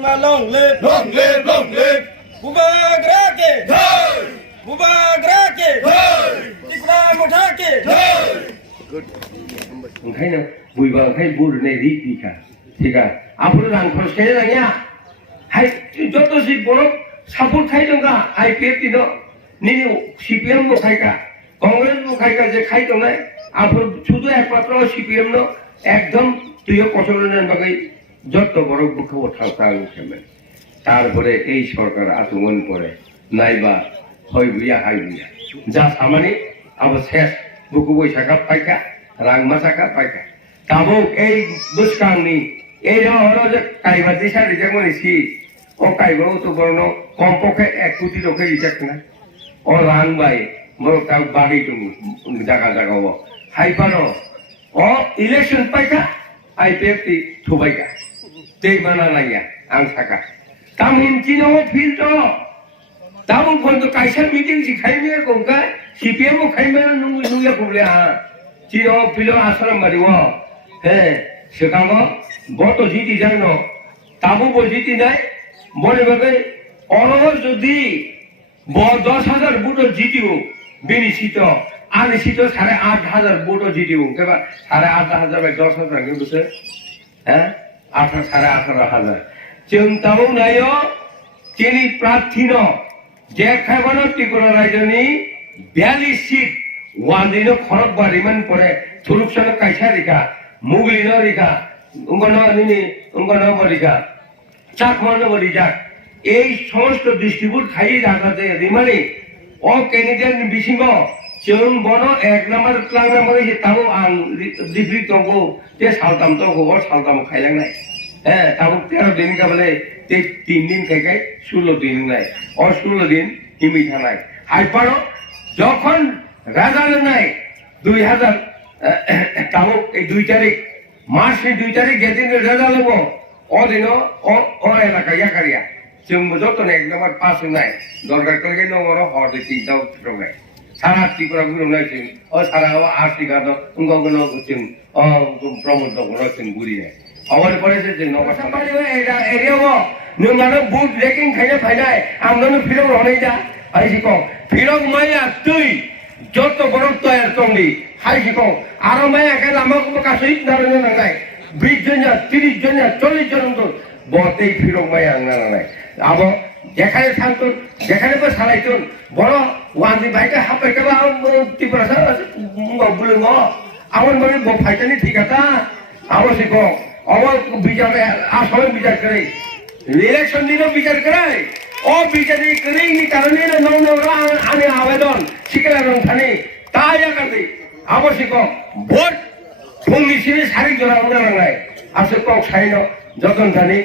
long live, long live, long live. Bubagrake, Hey, Bubagrake, hey, Tikra Mutake, hey. ओंखायनो बयबो ओंखाय बुरनाय रिदिखा थिगा आपरो रां खरस खाया जाया हाय जतसि बर सापोर्ट खायदोंगा आईपीएफ दिनो निनि सीपीएम नो खायगा कांग्रेस नो खायगा जे खायदोंनाय आपरो শুধু একমাত্র सीपीएम नो एकदम তুইও কচলনের বাগै যত বড় বুকও থাকাং কেমন তারপরে এই সরকার আতঙ্কন পড়ে নাইবা হয় বিয়া হাই বিয়া যা সামানি আবার শেষ বুকু বৈশাখা পাইকা রাং মাসাকা পাইকা তাবো এই দুষ্কাংনি এই হলো যে কাইবা দিশা রে যেমন সি ও কাইবা তো বড় কমপক্ষে 1 কোটি লোকে ইচ্ছা না ও রাং বাই বড় তাও বাড়ি তুমি জায়গা জায়গাও হাইপানো ও ইলেকশন পাইকা আইপিএফ টি থুবাইকা তেই বানা লাইয়া আং থাকা তামিন চিনো ফিল তো তাবো বন্ধ কাইসা মিটিং শিখাইবে কোনকা সিপিএম ও খাইবে নুয়া কুবলে আ চিনো ফিল আশ্রম মারিব হ্যাঁ সেখানে বত জিতি জানো তাবো বজিতি নাই বলে ভাবে অনর যদি 10,000 ভোট জিতিব বেনিশিত আনিশিত 8,500 ভোট জিতিব কেবা 8,500 বাই 10,000 কিন্তু হ্যাঁ 18,500 চিন্তাও নাইও তিনি প্রার্থী ন যে খাইবানো ত্রিপুরা রাজ্যনি 42 সিট ওয়ানদিনো খরক বারিমান পরে থুরুকসন কাইসা রিকা মুগলিন রিকা উঙ্গন বরিকা চাকমন বরিকা এই সমস্ত ডিস্ট্রিবিউট খাই রাখাতে রিমানি ও ক্যান্ডিডেট বিসিঙ্গ जों बनो 1 नम्बर क्लास नम्बर हे ताबो आं डिग्री तंगो ते सालताम तंगो व सालताम खाइलांनाय ए ताबो 13 दिन गाबले ते 3 दिन खाइखाय 16 दिन नाय और 16 दिन हिमी थानाय हाइपारो যখন রাজার নাই 2000 তাবো এই 2 তারিখ মার্চের 2 তারিখ যেদিন রেজাল্ট হবো ওদিন ও এলাকা ইয়াকারিয়া जों যত 1 নম্বর পাস নাই দরকার করে নম্বর হরতে তিনটাও প্রোগ্রাম সারা ত্রিপুরা গুলো নাইছেন ও সারা আর্টিকা তো উঙ্গন করছেন ও প্রমোদ করছেন ঘুরিয়ে আমার পরে যে নকশা পারি এটা এরিয়াও নমানো বুট রেকিং খাইনা ফাইনাই আমনো ফিরং রনে যা আইছি কো ফিরং মাইয়া তুই যত বড় তয়ার তংলি হাইছি কো আর মাইয়া কে লামাকো কাছই দাঁড়ানো নাই 20 জন 30 জন 40 জন তো বতেই ফিরং মাইয়া না নাই আবো যেখানে শান্ত যেখানে তো সারাইতন বড় ওয়ানদি বাইকে হাপাইকে বা ত্রিপুরা বলে ন আমার মানে ফাইটানি ঠিক আছে আবশ্যক অবল বিচারে আসলে বিচার করে ইলেকশন দিনও বিচার করে ও বিচারি করেই কারণে আমি আবেদন শিখলাম থানে তাই আকাতে আবশ্যক ভোট ফুল মিছিলে সারি জোড়া নাই আসলে কক সাইন যতন থানি